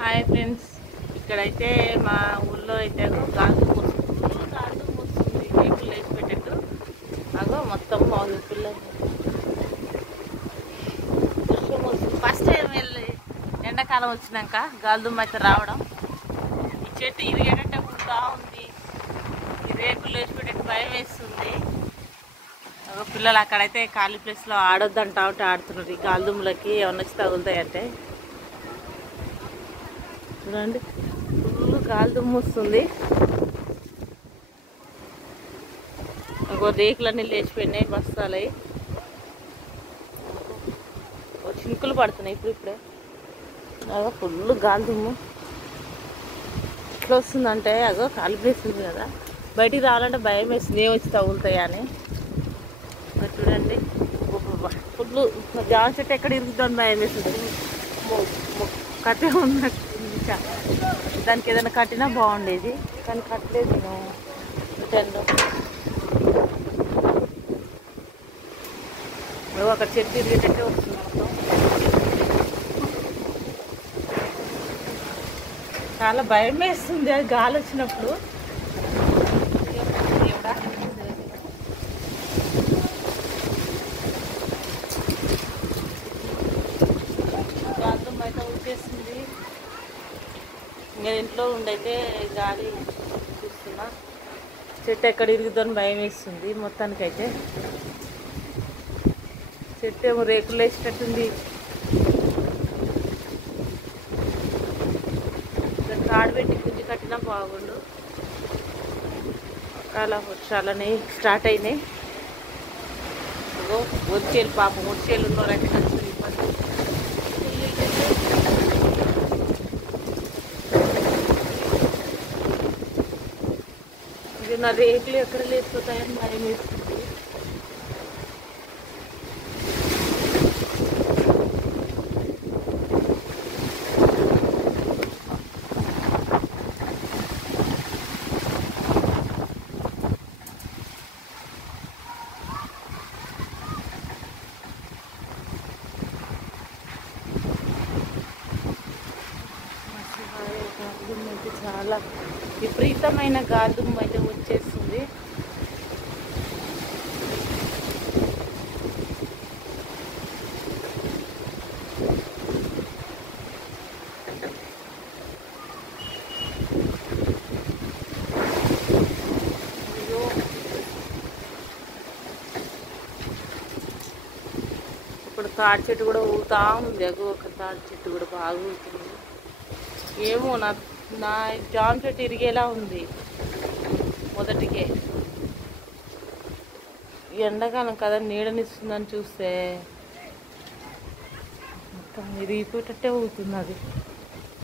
Hi friends, ఇక్కడైతే మా ఊళ్ళో అయితే గాజు మూస్తుంది రేకులు లేచి పెట్టట్టు. అగో మొత్తం బాగుంది పిల్లలు ఫస్ట్ టైం వెళ్ళి ఎండాకాలం వచ్చినాక గాలిదుమ్మ అయితే రావడం. ఈ చెట్టు ఇరిగేటట్టే పుడుతూ ఉంది. ఈ రేకులు లేచి పెట్టేట్టు భయం వేస్తుంది. పిల్లలు అక్కడైతే ఖాళీ ప్లేస్లో ఆడొద్దంటా ఉంటే ఆడుతున్నారు. ఈ గాలిదుమ్ములకి ఏమన్నా వచ్చి తగులుతాయంటే చూడండి, ఫుల్ గాలిదుమ్ము వస్తుంది. ఒక రేకులన్నీ లేచిపోయినాయి, బస్తాలవి చినుకులు పడుతున్నాయి ఇప్పుడే. అగో ఫుల్ గాలిదుమ్ము ఎట్లా వస్తుందంటే, అగో ఖాళీ ప్లేస్ ఉంది కదా, బయటికి రావాలంటే భయం వేస్తుంది ఏం వచ్చి తగులుతాయా అని. చూడండి ఫుల్ జామ చెట్టు ఎక్కడ ఇరుగుతుందని భయం వేస్తుంది. కట్టే ఉన్నట్టు దానికి ఏదైనా కట్టినా బాగుండేది, కానీ కట్టలేదు నేను. అక్కడ చెట్టు తిరిగేటట్టే వస్తుంది మొత్తం. చాలా భయం వేస్తుంది అది గాలి వచ్చినప్పుడు. గాలిదుమ్మ అయితే వచ్చేస్తుంది. ఇంకా ఇంట్లో ఉండైతే గాలి చూస్తున్నా, చెట్టు ఎక్కడ ఇరుగుతుందని భయం వేస్తుంది. మొత్తానికైతే చెట్టు ఏమో రేకులు వేసేటట్టుంది. తాడు పెట్టి గుంజి కట్టినా బాగుండు. అలా వర్షాలని స్టార్ట్ అయినాయి. వచ్చేళ్ళు పాపం వచ్చేళ్ళు ఉన్నవారైతే కలిసి ఇబ్బంది. ఇది నా రేకులు ఎక్కడ లేకపోతాయని భయం వేస్తుంది. గాలిదుమ్ము అయితే చాలా విపరీతమైన గాలిదుమ్ము అయితే వచ్చేస్తుంది. ఇప్పుడు తాడి చెట్టు కూడా ఊగుతా ఉంది. అగో ఒక తాడి చెట్టు కూడా బాగా ఊగుతుంది. ఏమో నా జామ చెట్టు ఇరిగేలా ఉంది మొదటికే. ఎండాకాలం కదా, నీడనిస్తుందని చూస్తే మొత్తం ఇరిగిపోయేటట్టే ఊగుతుంది అది.